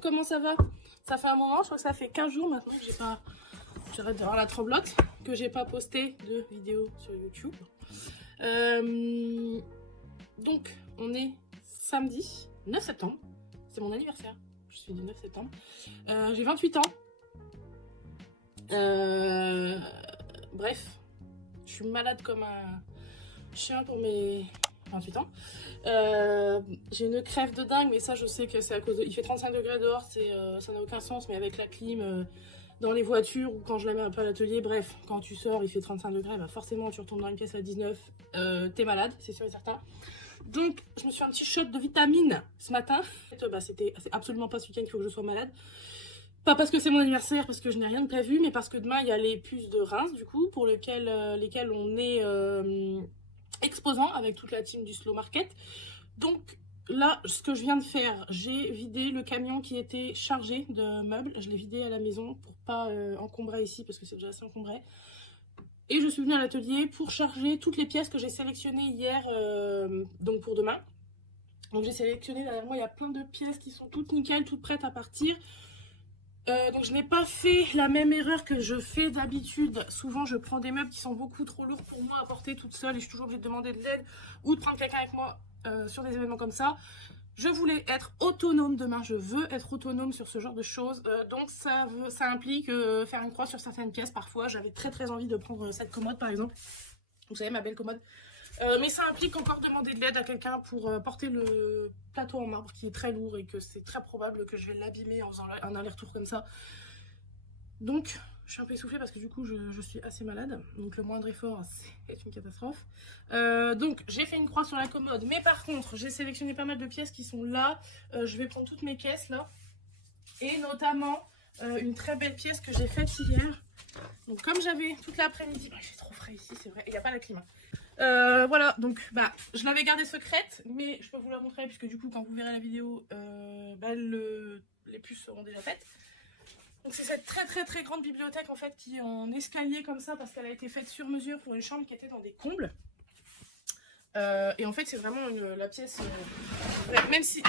comment ça va? Ça fait un moment, je crois que ça fait 15 jours maintenant que j'ai pas... J'arrête d'avoir la tremblote, que j'ai pas posté de vidéo sur YouTube. Donc, on est samedi 9 septembre. C'est mon anniversaire. Je suis du 9 septembre. J'ai 28 ans. Bref, je suis malade comme un chien pour mes 28 ans. J'ai une crève de dingue, mais ça je sais que c'est à cause de... Il fait 35 degrés dehors, ça n'a aucun sens, mais avec la clim dans les voitures ou quand je la mets un peu à l'atelier, bref, quand tu sors il fait 35 degrés, bah forcément tu retournes dans une pièce à 19, t'es malade, c'est sûr et certain. Donc je me suis fait un petit shot de vitamine ce matin. C'est absolument pas ce week-end qu'il faut que je sois malade. Pas parce que c'est mon anniversaire, parce que je n'ai rien de prévu, mais parce que demain il y a les puces de Reims du coup, pour lesquelles on est exposant avec toute la team du Slow Market. Donc là, ce que je viens de faire, j'ai vidé le camion qui était chargé de meubles. Je l'ai vidé à la maison pour pas encombrer ici, parce que c'est déjà assez encombré. Et je suis venue à l'atelier pour charger toutes les pièces que j'ai sélectionnées hier, donc pour demain. Donc j'ai sélectionné, derrière moi il y a plein de pièces qui sont toutes nickel, toutes prêtes à partir. Donc je n'ai pas fait la même erreur que je fais d'habitude. Souvent je prends des meubles qui sont beaucoup trop lourds pour moi à porter toute seule et je suis toujours obligée de demander de l'aide ou de prendre quelqu'un avec moi sur des événements comme ça. Je voulais être autonome demain, je veux être autonome sur ce genre de choses. Donc ça implique faire une croix sur certaines pièces parfois. J'avais très envie de prendre cette commode par exemple. Vous savez, ma belle commode. Mais ça implique encore demander de l'aide à quelqu'un pour porter le plateau en marbre qui est très lourd et que c'est très probable que je vais l'abîmer en faisant un aller-retour comme ça. Donc je suis un peu essoufflée parce que du coup je suis assez malade. Donc le moindre effort c'est une catastrophe. Donc j'ai fait une croix sur la commode. Mais par contre j'ai sélectionné pas mal de pièces qui sont là. Je vais prendre toutes mes caisses là. Et notamment une très belle pièce que j'ai faite hier. Donc comme j'avais toute l'après-midi... Il fait trop frais ici c'est vrai. Il n'y a pas la clim. Voilà, donc je l'avais gardée secrète, mais je peux vous la montrer puisque du coup quand vous verrez la vidéo, les puces seront déjà faites. Donc c'est cette très grande bibliothèque en fait qui est en escalier comme ça parce qu'elle a été faite sur mesure pour une chambre qui était dans des combles. Et en fait c'est vraiment la pièce, même si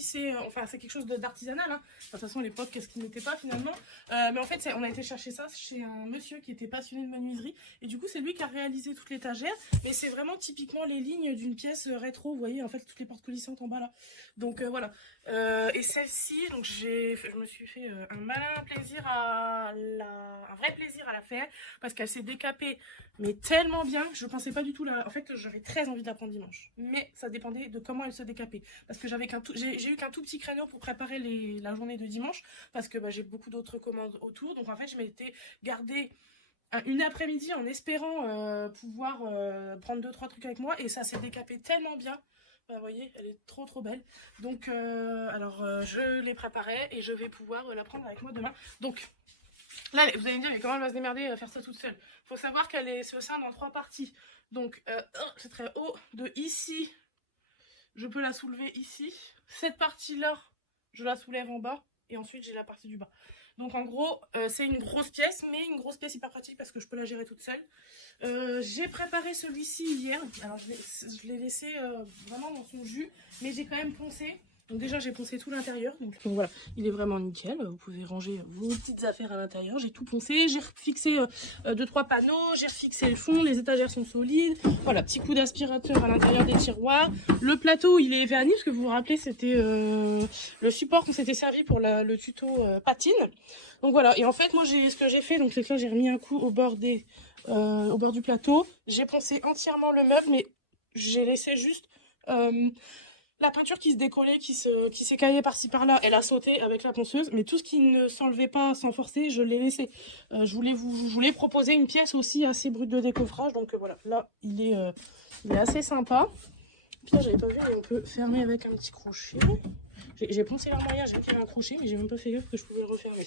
c'est c'est quelque chose d'artisanal, hein. De toute façon à l'époque qu'est-ce qui n'était pas finalement, mais en fait on a été chercher ça chez un monsieur qui était passionné de menuiserie et du coup c'est lui qui a réalisé toute l'étagère, mais c'est vraiment typiquement les lignes d'une pièce rétro, vous voyez en fait toutes les portes coulissantes en bas là, donc voilà. Et celle-ci, donc je me suis fait un malin plaisir un vrai plaisir à la faire parce qu'elle s'est décapée mais tellement bien que je pensais pas du tout en fait j'avais très envie de la prendre dimanche, mais ça dépendait de comment elle se décapait parce que j'ai eu qu'un tout petit créneau pour préparer la journée de dimanche parce que j'ai beaucoup d'autres commandes autour, donc en fait je m'étais gardé une après-midi en espérant pouvoir prendre 2-3 trucs avec moi et ça s'est décapé tellement bien. Vous voyez, elle est trop belle. Donc, je l'ai préparée et je vais pouvoir la prendre avec moi demain. Donc, là, vous allez me dire, mais comment elle va se démerder à faire ça toute seule? Il faut savoir qu'elle se scinde en 3 parties. Donc, c'est très haut. De ici, je peux la soulever ici. Cette partie-là, je la soulève en bas. Et ensuite, j'ai la partie du bas. Donc, en gros, c'est une grosse pièce, mais une grosse pièce hyper pratique parce que je peux la gérer toute seule. J'ai préparé celui-ci hier. Alors, je l'ai laissé vraiment dans son jus, mais j'ai quand même poncé. Donc déjà j'ai poncé tout l'intérieur, donc voilà, il est vraiment nickel, vous pouvez ranger vos petites affaires à l'intérieur, j'ai tout poncé, j'ai refixé 2-3 panneaux, j'ai refixé le fond, les étagères sont solides, voilà, petit coup d'aspirateur à l'intérieur des tiroirs, le plateau il est verni, parce que vous vous rappelez c'était le support qu'on s'était servi pour le tuto patine, donc voilà, et en fait moi ce que j'ai fait, donc c'est que là j'ai remis un coup au bord du plateau, j'ai poncé entièrement le meuble, mais j'ai laissé juste... la peinture qui se décollait, qui s'écaillait par-ci par-là, elle a sauté avec la ponceuse, mais tout ce qui ne s'enlevait pas sans forcer, je l'ai laissé. Je voulais proposer une pièce aussi assez brute de décoffrage, donc voilà, là il est assez sympa. Puis là j'avais pas vu, mais on peut fermer avec un petit crochet. J'ai poncé l'armoire, j'ai mis un crochet, mais j'ai même pas fait gaffe que je pouvais le refermer.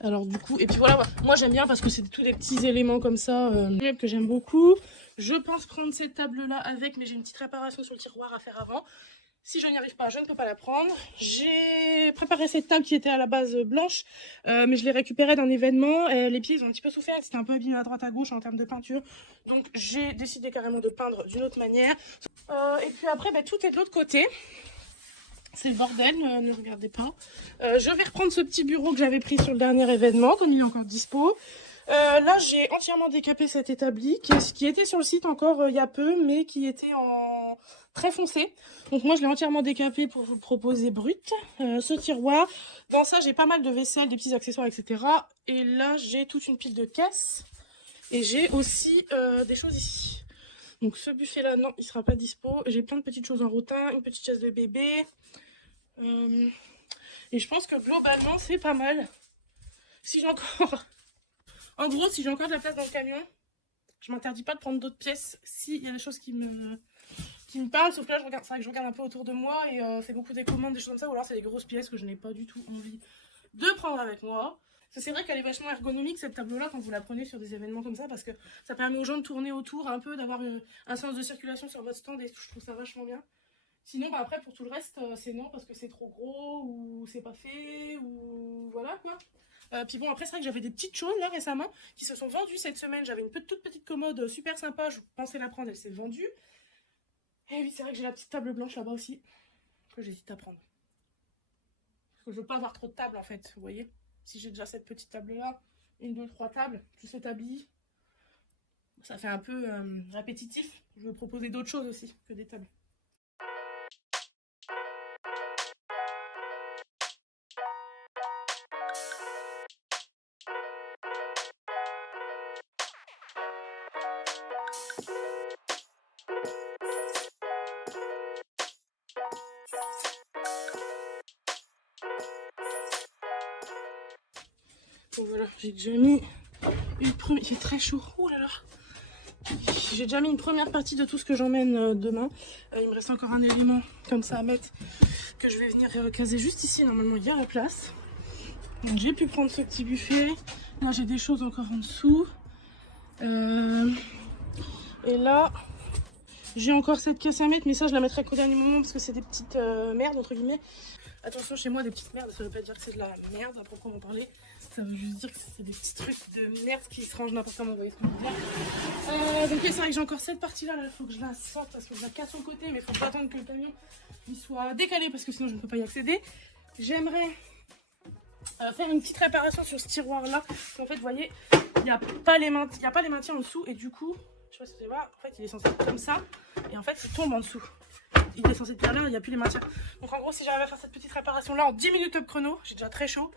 Alors du coup, et puis voilà, moi j'aime bien parce que c'est tous des petits éléments comme ça que j'aime beaucoup. Je pense prendre cette table là avec, mais j'ai une petite réparation sur le tiroir à faire avant. Si je n'y arrive pas, je ne peux pas la prendre. J'ai préparé cette table qui était à la base blanche, mais je l'ai récupérée d'un événement. Les pieds ils ont un petit peu souffert, c'était un peu abîmé à droite à gauche en termes de peinture. Donc j'ai décidé carrément de peindre d'une autre manière. Et puis après, tout est de l'autre côté. C'est le bordel, ne regardez pas. Je vais reprendre ce petit bureau que j'avais pris sur le dernier événement, comme il est encore dispo. Là, j'ai entièrement décapé cet établi, qui était sur le site encore il y a peu, mais qui était en très foncé. Donc moi, je l'ai entièrement décapé pour vous le proposer brut. Ce tiroir, dans ça, j'ai pas mal de vaisselle, des petits accessoires, etc. Et là, j'ai toute une pile de caisses. Et j'ai aussi des choses ici. Donc ce buffet là, non, il sera pas dispo. J'ai plein de petites choses en rotin, une petite chaise de bébé. Et je pense que globalement c'est pas mal. Si j'ai encore... En gros, si j'ai encore de la place dans le camion, je m'interdis pas de prendre d'autres pièces s'il y a des choses qui me parlent. Sauf que là, c'est vrai que je regarde un peu autour de moi et c'est beaucoup des commandes, des choses comme ça. Ou alors c'est des grosses pièces que je n'ai pas du tout envie de prendre avec moi. C'est vrai qu'elle est vachement ergonomique cette tableau-là quand vous la prenez sur des événements comme ça, parce que ça permet aux gens de tourner autour un peu, d'avoir un sens de circulation sur votre stand et je trouve ça vachement bien. Sinon, bah, après pour tout le reste, c'est non parce que c'est trop gros ou c'est pas fait ou voilà quoi. Puis bon, après c'est vrai que j'avais des petites choses là récemment qui se sont vendues cette semaine. J'avais une toute petite commode super sympa, je pensais la prendre, elle s'est vendue. Et oui, c'est vrai que j'ai la petite table blanche là-bas aussi que j'hésite à prendre. Parce que je veux pas avoir trop de tables en fait, vous voyez. Si j'ai déjà cette petite table là, une, deux, trois tables, plus établie, ça fait un peu répétitif. Je veux proposer d'autres choses aussi que des tables. Donc voilà, j'ai déjà mis une première... Il fait très chaud, oh là là. J'ai déjà mis une première partie de tout ce que j'emmène demain. Il me reste encore un élément comme ça à mettre que je vais venir caser juste ici. Normalement, il y a la place. Donc j'ai pu prendre ce petit buffet. Là, j'ai des choses encore en dessous. Et là, j'ai encore cette caisse à mettre, mais ça, je la mettrai qu'au dernier moment parce que c'est des petites merdes, entre guillemets. Attention, chez moi, des petites merdes, ça veut pas dire que c'est de la merde à proprement parler. Ça veut juste dire que c'est des petits trucs de merde qui se rangent n'importe comment, vous voyez ce que je veux dire. Donc c'est vrai que j'ai encore cette partie-là, il faut que je la sorte parce que je la casse au côté, mais il faut pas attendre que le camion il soit décalé parce que sinon je ne peux pas y accéder. J'aimerais faire une petite réparation sur ce tiroir-là. En fait, vous voyez, il n'y a pas les maintiens en dessous et du coup, je sais pas si vous allez voir, en fait, il est censé être comme ça et en fait, il tombe en dessous. Il est censé être bien là, il n'y a plus les maintiens. Donc en gros, si j'arrive à faire cette petite réparation là en 10 minutes top chrono, j'ai déjà très chaud.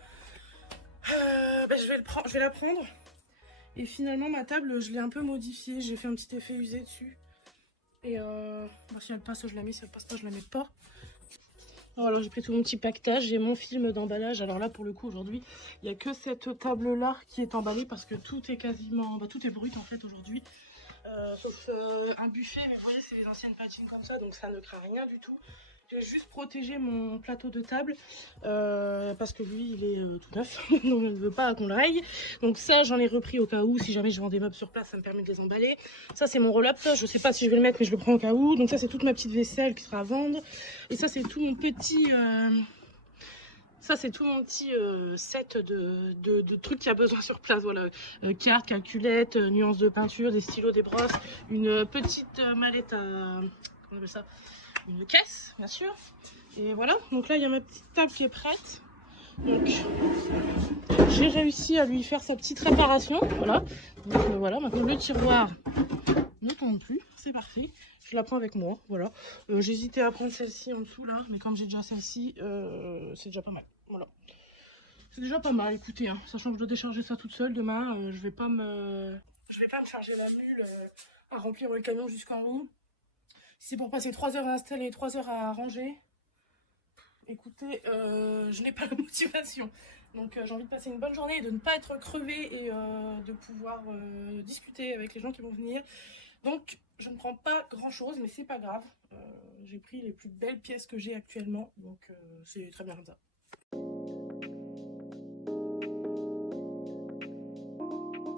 Je vais la prendre. Et finalement, ma table, je l'ai un peu modifiée. J'ai fait un petit effet usé dessus. Et si elle passe, je la mets. Si elle passe pas, je la mets pas. Alors j'ai pris tout mon petit paquetage. J'ai mon film d'emballage. Alors là, pour le coup, aujourd'hui, il n'y a que cette table-là qui est emballée parce que tout est quasiment... tout est brut en fait aujourd'hui. Sauf un buffet, mais vous voyez, c'est des anciennes patines comme ça, donc ça ne craint rien du tout. J'ai juste protégé mon plateau de table parce que lui, il est tout neuf, donc je ne veux pas qu'on le raye. Donc ça, j'en ai repris au cas où, si jamais je vends des meubles sur place, ça me permet de les emballer. Ça, c'est mon roll-up, je ne sais pas si je vais le mettre, mais je le prends au cas où. Donc ça, c'est toute ma petite vaisselle qui sera à vendre. Et ça, c'est tout mon petit... Ça, c'est tout mon petit set de trucs qu'il y a besoin sur place. Voilà, cartes, calculettes, nuances de peinture, des stylos, des brosses, une petite mallette à... Comment on appelle ça? Une caisse, bien sûr. Et voilà, donc là, il y a ma petite table qui est prête. Donc, j'ai réussi à lui faire sa petite réparation. Voilà, donc voilà, maintenant le tiroir ne tombe plus, c'est parfait. Je la prends avec moi, voilà. J'hésitais à prendre celle-ci en dessous là, mais comme j'ai déjà celle-ci, c'est déjà pas mal. Voilà. C'est déjà pas mal, écoutez, hein, sachant que je dois décharger ça toute seule demain, je vais pas me charger la mule à remplir le camion jusqu'en haut. Si c'est pour passer 3 heures à installer, 3 heures à ranger, écoutez, je n'ai pas la motivation. Donc j'ai envie de passer une bonne journée et de ne pas être crevée et de pouvoir discuter avec les gens qui vont venir. Donc je ne prends pas grand chose, mais c'est pas grave. J'ai pris les plus belles pièces que j'ai actuellement, donc c'est très bien comme ça.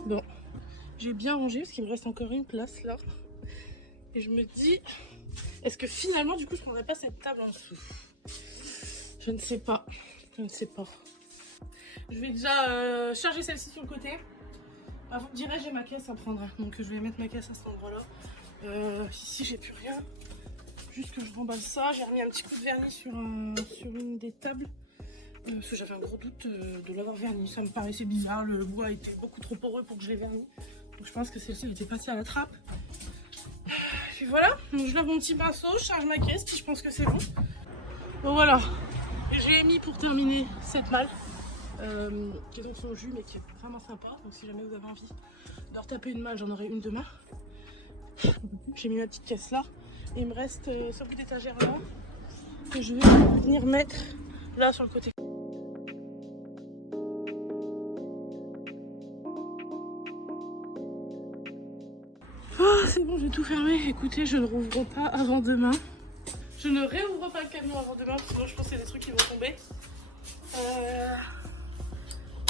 Bon, j'ai bien rangé parce qu'il me reste encore une place là. Et je me dis, est-ce que finalement du coup je prendrais pas cette table en dessous? Je ne sais pas, je ne sais pas. Je vais déjà charger celle-ci sur le côté. Bah, vous me direz, j'ai ma caisse à prendre, donc je vais mettre ma caisse à cet endroit-là. Ici j'ai plus rien. juste que je remballe ça. J'ai remis un petit coup de vernis sur une des tables. Parce que j'avais un gros doute de l'avoir verni. Ça me paraissait bizarre. Le bois était beaucoup trop poreux pour que je l'ai verni. Donc je pense que celle-ci était passée à la trappe. Puis voilà. Donc je lave mon petit pinceau, je charge ma caisse. Puis je pense que c'est bon. Bon voilà. J'ai mis pour terminer cette malle. Qui est donc son jus mais qui est vraiment sympa. Donc si jamais vous avez envie de retaper une malle, j'en aurai une demain. J'ai mis ma petite caisse là. Et il me reste ce bout d'étagère là que je vais venir mettre là sur le côté. Oh, c'est bon, j'ai tout fermé. Écoutez, je ne rouvre pas avant demain. Je ne réouvre pas le camion avant demain, sinon je pense qu'il y a des trucs qui vont tomber.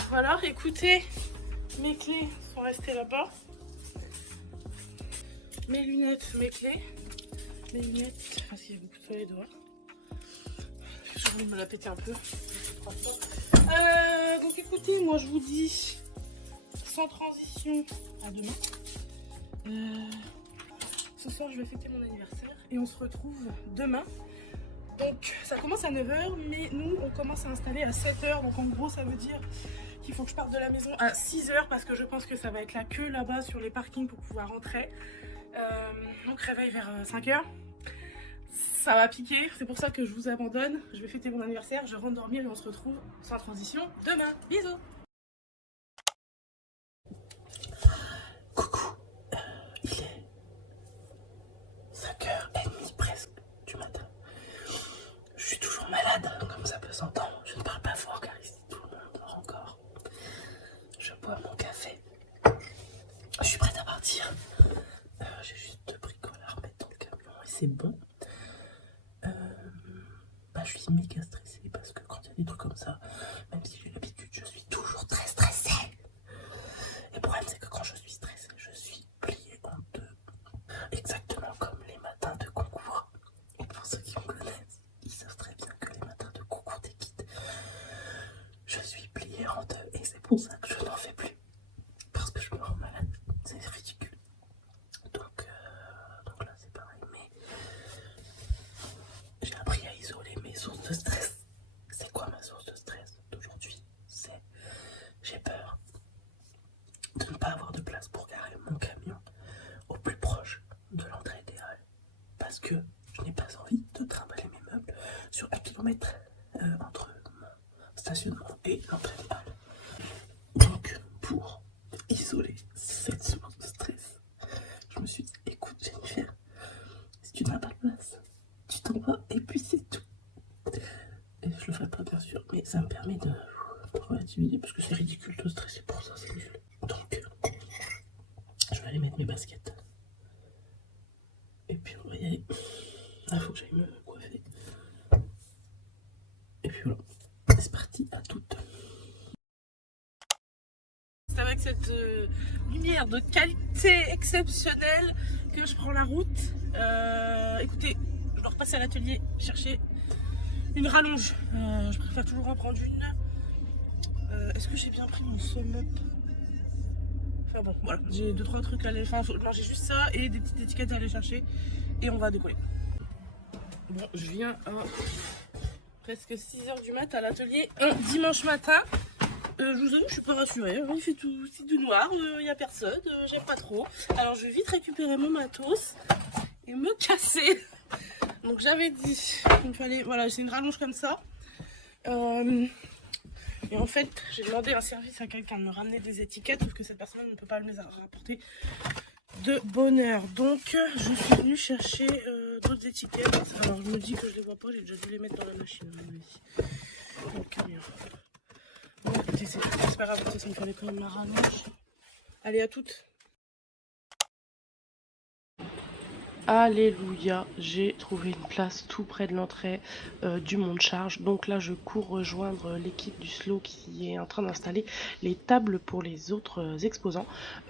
Voilà, écoutez, mes clés sont restées là-bas. Mes lunettes, mes clés. Mes lunettes, parce qu'il y a beaucoup de soleil dehors. J'ai envie de me la péter un peu. Donc écoutez, moi je vous dis, sans transition, à demain. Ce soir je vais fêter mon anniversaire et on se retrouve demain. Donc ça commence à 9 h, mais nous on commence à installer à 7 h. Donc en gros ça veut dire qu'il faut que je parte de la maison à 6 h parce que je pense que ça va être la queue là-bas sur les parkings pour pouvoir rentrer. Donc réveil vers 5 h. Ça va piquer, c'est pour ça que je vous abandonne. Je vais fêter mon anniversaire, je rentre dormir et on se retrouve sans transition demain. Bisous. Coucou, il est 5h30 presque du matin. Je suis toujours malade, comme ça peut s'entendre. Je ne parle pas fort car ici tout le monde dort encore. Je bois mon café. Je suis prête à partir. J'ai juste 2 bricoles à remettre dans le camion et c'est bon. Je suis méga stressée parce que quand il y a des trucs comme ça, même si j'ai l'habitude, je suis toujours très stressée. Et le problème c'est que quand je suis stressée, je suis pliée en deux. Exactement comme les matins de concours. Et pour ceux qui me connaissent, ils savent très bien que les matins de concours des guides, je suis pliée en deux. Et c'est pour ça que je n'en fais plus. Parce que je me rends malade. C'est ridicule. Donc là c'est pareil. Mais j'ai appris à isoler mes sources de stress. C'est quoi ma source de stress d'aujourd'hui? C'est j'ai peur de ne pas avoir de place pour garer mon camion au plus proche de l'entrée des halles. Parce que je n'ai pas envie de trimballer mes meubles sur 1 kilomètre entre mon stationnement et l'entrée des halles. Donc pour isoler cette source de stress, je me suis dit, écoute Jennifer, si tu n'as pas de place, tu t'en vas et puis c'est tout. Et je le ferai pas bien sûr, mais ça me permet de relativiser parce que c'est ridicule de stresser pour ça, c'est nul. Donc je vais aller mettre mes baskets. Et puis on va y aller. Ah, faut que j'aille me coiffer. Et puis voilà, c'est parti, à toutes. C'est avec cette lumière de qualité exceptionnelle que je prends la route. Écoutez, je dois repasser à l'atelier chercher une rallonge. Je préfère toujours en prendre une. Est-ce que j'ai bien pris mon sum-up? Enfin bon, voilà, j'ai 2-3 trucs à aller. Enfin, non, j'ai juste ça et des petites étiquettes à aller chercher. Et on va décoller. Bon, je viens à presque 6 h du mat à l'atelier un dimanche matin. Je vous avoue, je suis pas rassurée. Il fait tout, c'est tout noir, il n'y a personne, j'aime pas trop. Alors je vais vite récupérer mon matos et me casser. Donc j'avais dit qu'il me fallait, voilà, c'est une rallonge comme ça. Et en fait, j'ai demandé un service à quelqu'un de me ramener des étiquettes, sauf que cette personne ne peut pas me les rapporter de bonne heure. Donc je suis venue chercher d'autres étiquettes. Alors je me dis que je les vois pas, j'ai déjà dû les mettre dans la machine à mon avis. Dans le camion. Bon, écoutez, c'est pas grave, ça me fallait quand même ma rallonge. Allez, à toutes. Alléluia, j'ai trouvé une place tout près de l'entrée du Mont de Charge. Donc là, je cours rejoindre l'équipe du Slow qui est en train d'installer les tables pour les autres exposants.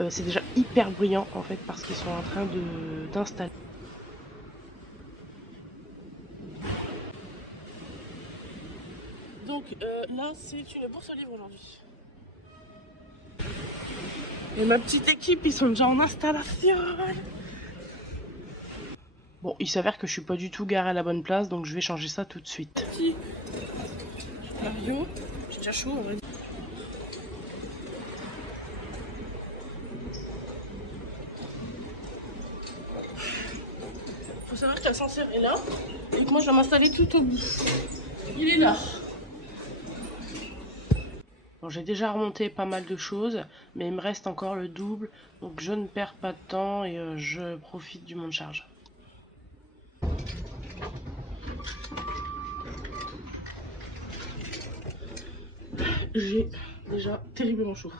C'est déjà hyper bruyant en fait parce qu'ils sont en train d'installer. Donc là, c'est une bourse aux livres aujourd'hui. Et ma petite équipe, ils sont déjà en installation. Bon, il s'avère que je suis pas du tout garée à la bonne place, donc je vais changer ça tout de suite. Petit Mario, j'ai déjà chaud, on va dire. Faut savoir que l'ascenseur est là, et que moi je vais m'installer tout au bout. Il est là. Bon, j'ai déjà remonté pas mal de choses, mais il me reste encore le double, donc je ne perds pas de temps et je profite du monte charge. J'ai déjà terriblement chaud.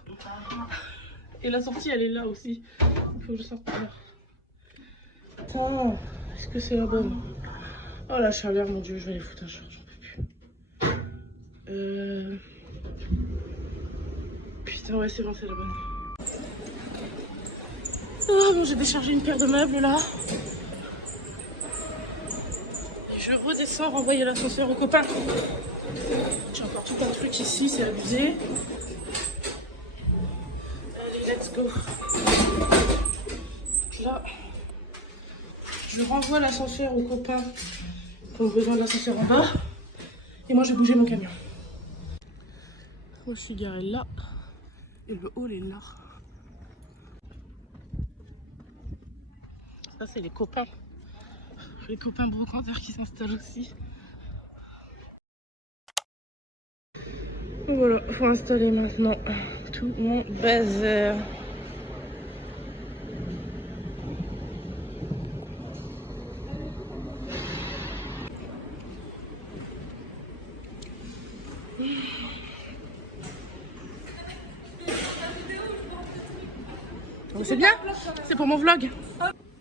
Et la sortie elle est là aussi. Il faut que je sorte par là. Attends, est-ce que c'est la bonne? Oh la chaleur, mon dieu, je vais aller foutre un short, j'en peux plus. Putain, ouais, c'est bon, c'est la bonne. Ah bon, j'ai déchargé une paire de meubles là. Je redescends renvoyer l'ascenseur aux copains. J'ai encore tout un truc ici, c'est abusé. Allez, let's go. Donc là, je renvoie l'ascenseur aux copains qui ont besoin de l'ascenseur en bas. Et moi, je vais bouger mon camion. Moi, je suis garée là. Et le hall est là. Ça, c'est les copains. Les copains brocanteurs qui s'installent aussi. Voilà, faut installer maintenant tout mon bazar. C'est bien, c'est pour mon vlog.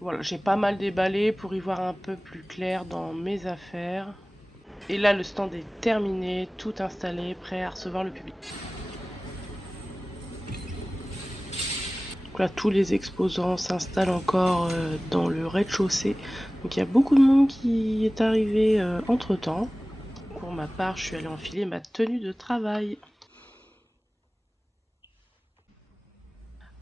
Voilà, j'ai pas mal déballé pour y voir un peu plus clair dans mes affaires. Et là, le stand est terminé, tout installé, prêt à recevoir le public. Donc là, tous les exposants s'installent encore dans le rez-de-chaussée. Donc il y a beaucoup de monde qui est arrivé entre-temps. Pour ma part, je suis allée enfiler ma tenue de travail.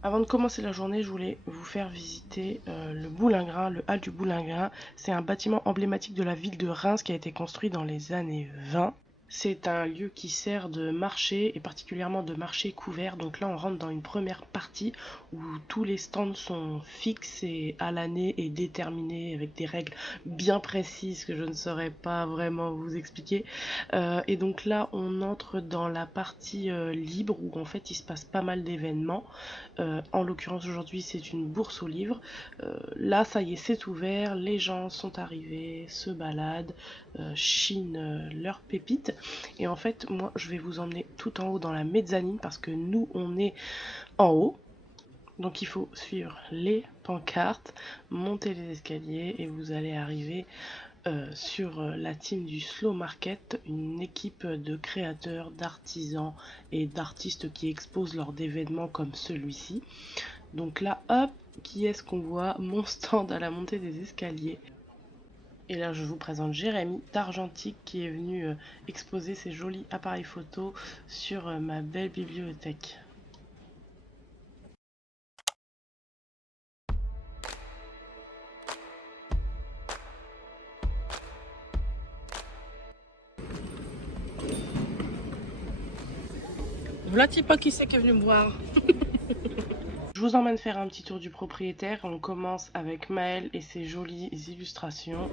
Avant de commencer la journée, je voulais vous faire visiter le Boulingrin, le hall du Boulingrin. C'est un bâtiment emblématique de la ville de Reims qui a été construit dans les années 20. C'est un lieu qui sert de marché et particulièrement de marché couvert. Donc là, on rentre dans une première partie où tous les stands sont fixés à l'année et déterminés avec des règles bien précises que je ne saurais pas vraiment vous expliquer. Et donc là, on entre dans la partie libre où en fait il se passe pas mal d'événements. En l'occurrence aujourd'hui c'est une bourse aux livres. Là ça y est, c'est ouvert, les gens sont arrivés, se baladent, chinent leurs pépites. Et en fait moi je vais vous emmener tout en haut dans la mezzanine parce que nous on est en haut. Donc il faut suivre les pancartes, monter les escaliers et vous allez arriver sur la team du Slow Market, une équipe de créateurs, d'artisans et d'artistes qui exposent lors d'événements comme celui-ci. Donc là, hop, qui est-ce qu'on voit? Mon stand à la montée des escaliers. Et là, je vous présente Jérémy d'Argentique qui est venu exposer ses jolis appareils photo sur ma belle bibliothèque. Voilà, tu sais pas qui c'est qui est venu me voir. Je vous emmène faire un petit tour du propriétaire. On commence avec Maëlle et ses jolies illustrations.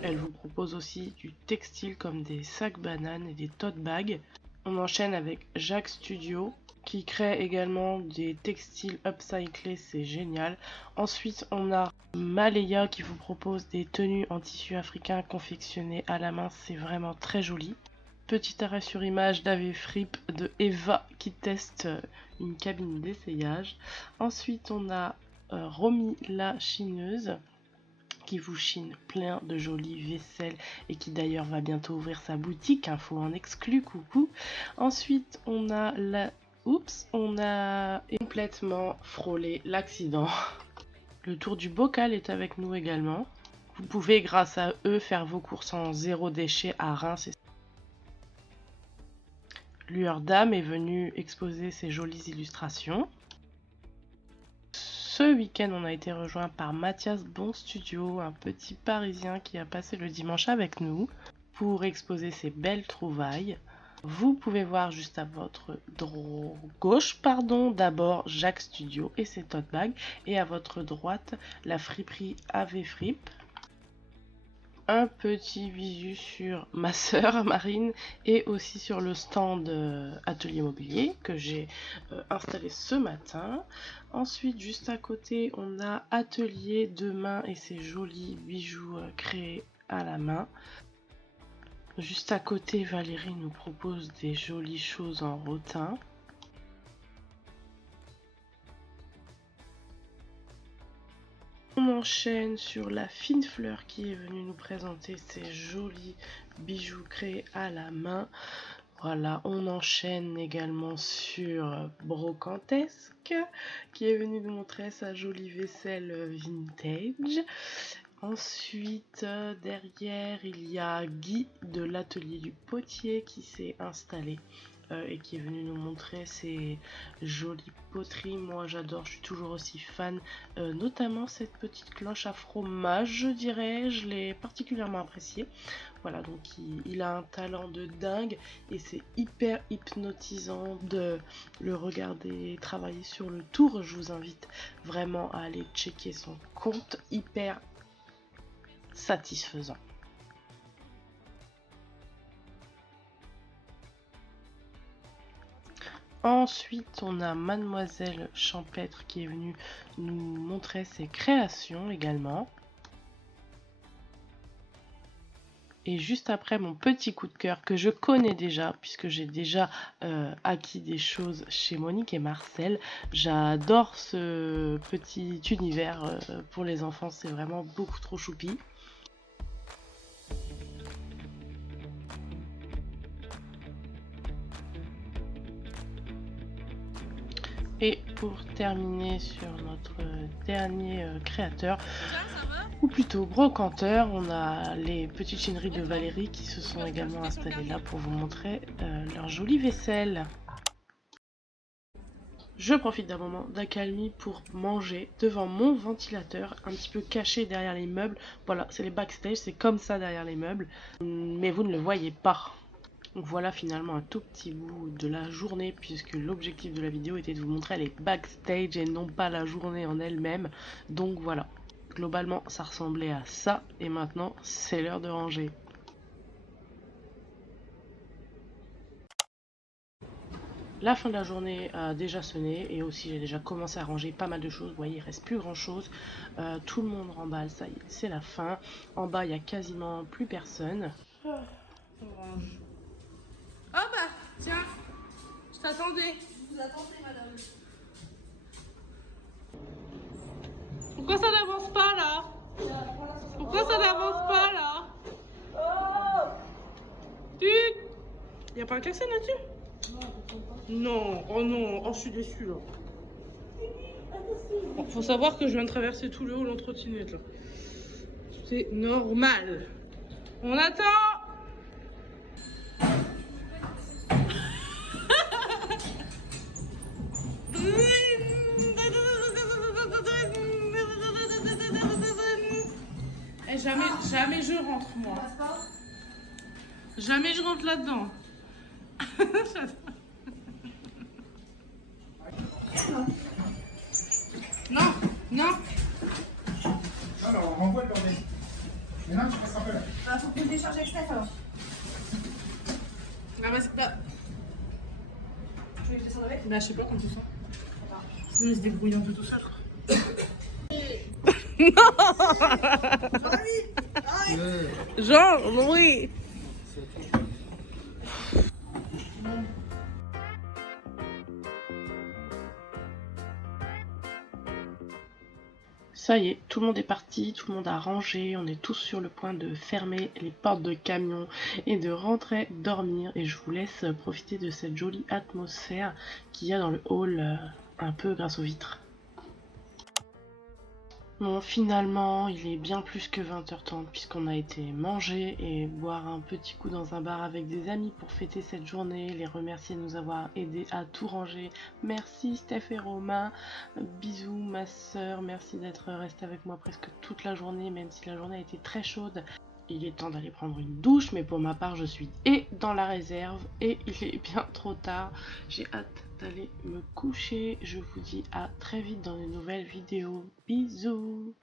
Elle vous propose aussi du textile comme des sacs bananes et des tote bags. On enchaîne avec Jacques Studio qui crée également des textiles upcyclés, c'est génial. Ensuite on a Malaya qui vous propose des tenues en tissu africain confectionnées à la main, c'est vraiment très joli. Petit arrêt sur image d'Ave Fripp de Eva qui teste une cabine d'essayage. Ensuite on a Romy la chineuse qui vous chine plein de jolies vaisselles et qui d'ailleurs va bientôt ouvrir sa boutique, info en exclu, coucou. Ensuite on a on a complètement frôlé l'accident. Le tour du bocal est avec nous également. Vous pouvez grâce à eux faire vos courses en zéro déchet à Reims. Lueur d'âme est venu exposer ses jolies illustrations. ce week-end, on a été rejoint par Mathias Bon Studio, un petit Parisien qui a passé le dimanche avec nous pour exposer ses belles trouvailles. Vous pouvez voir juste à votre gauche, d'abord Jacques Studio et ses tote bags, et à votre droite, la friperie AV Fripe. Un petit visu sur ma sœur Marine et aussi sur le stand Atelier Mobilier que j'ai installé ce matin. Ensuite, juste à côté, on a Atelier de main et ses jolis bijoux créés à la main. Juste à côté, Valérie nous propose des jolies choses en rotin. On enchaîne sur la fine fleur qui est venue nous présenter ses jolis bijoux créés à la main. Voilà, on enchaîne également sur Brocantesque qui est venu nous montrer sa jolie vaisselle vintage. Ensuite, derrière, il y a Guy de l'atelier du potier qui s'est installé et qui est venu nous montrer ses jolies poteries. Moi j'adore, je suis toujours aussi fan, notamment cette petite cloche à fromage, je dirais, je l'ai particulièrement appréciée. Voilà, donc il a un talent de dingue et c'est hyper hypnotisant de le regarder travailler sur le tour. Je vous invite vraiment à aller checker son compte, hyper satisfaisant. Ensuite, on a Mademoiselle Champêtre qui est venue nous montrer ses créations également. Et juste après, mon petit coup de cœur que je connais déjà, puisque j'ai déjà acquis des choses chez Monique et Marcel. J'adore ce petit univers pour les enfants, c'est vraiment beaucoup trop choupi. Et pour terminer sur notre dernier créateur, ou plutôt brocanteur, on a les petites chineries de Valérie qui se sont également installées là pour vous montrer leur jolie vaisselle. Je profite d'un moment d'accalmie pour manger devant mon ventilateur, un petit peu caché derrière les meubles. Voilà, c'est les backstage, c'est comme ça derrière les meubles, mais vous ne le voyez pas. Donc voilà finalement un tout petit bout de la journée, puisque l'objectif de la vidéo était de vous montrer les backstage et non pas la journée en elle-même. Donc voilà, globalement ça ressemblait à ça et maintenant c'est l'heure de ranger. La fin de la journée a déjà sonné et aussi j'ai déjà commencé à ranger pas mal de choses. Vous voyez, il reste plus grand chose. Tout le monde remballe, ça y est, c'est la fin. En bas, il n'y a quasiment plus personne. Ah bah, tiens, je t'attendais. Vous attendez, madame. Pourquoi ça n'avance pas là? Pourquoi ça n'avance pas là? Il y a pas un klaxon là-dessus? Non, oh non, oh je suis déçue là. Bon, faut savoir que je viens de traverser tout le haut en trottinette là. C'est normal. On attend. Et jamais je rentre moi. Jamais je rentre là-dedans. Non, non. Alors, on renvoie le bordel. Mais non, tu passes un peu là. Ah, faut que je décharge express alors. Ah bah c'est pas. Tu veux que je descende avec? Bah je sais pas quand tu sens. Sinon il se débrouille un peu tout seul. Genre, oui. Ça y est, tout le monde est parti, tout le monde a rangé, on est tous sur le point de fermer les portes de camion et de rentrer dormir. Et je vous laisse profiter de cette jolie atmosphère qu'il y a dans le hall, un peu grâce aux vitres. Bon, finalement, il est bien plus que 20h30 puisqu'on a été manger et boire un petit coup dans un bar avec des amis pour fêter cette journée, les remercier de nous avoir aidés à tout ranger. Merci Steph et Romain, bisous ma soeur, merci d'être restée avec moi presque toute la journée même si la journée a été très chaude. Il est temps d'aller prendre une douche, mais pour ma part, je suis dans la réserve et il est bien trop tard. J'ai hâte d'aller me coucher. Je vous dis à très vite dans de nouvelles vidéos. Bisous!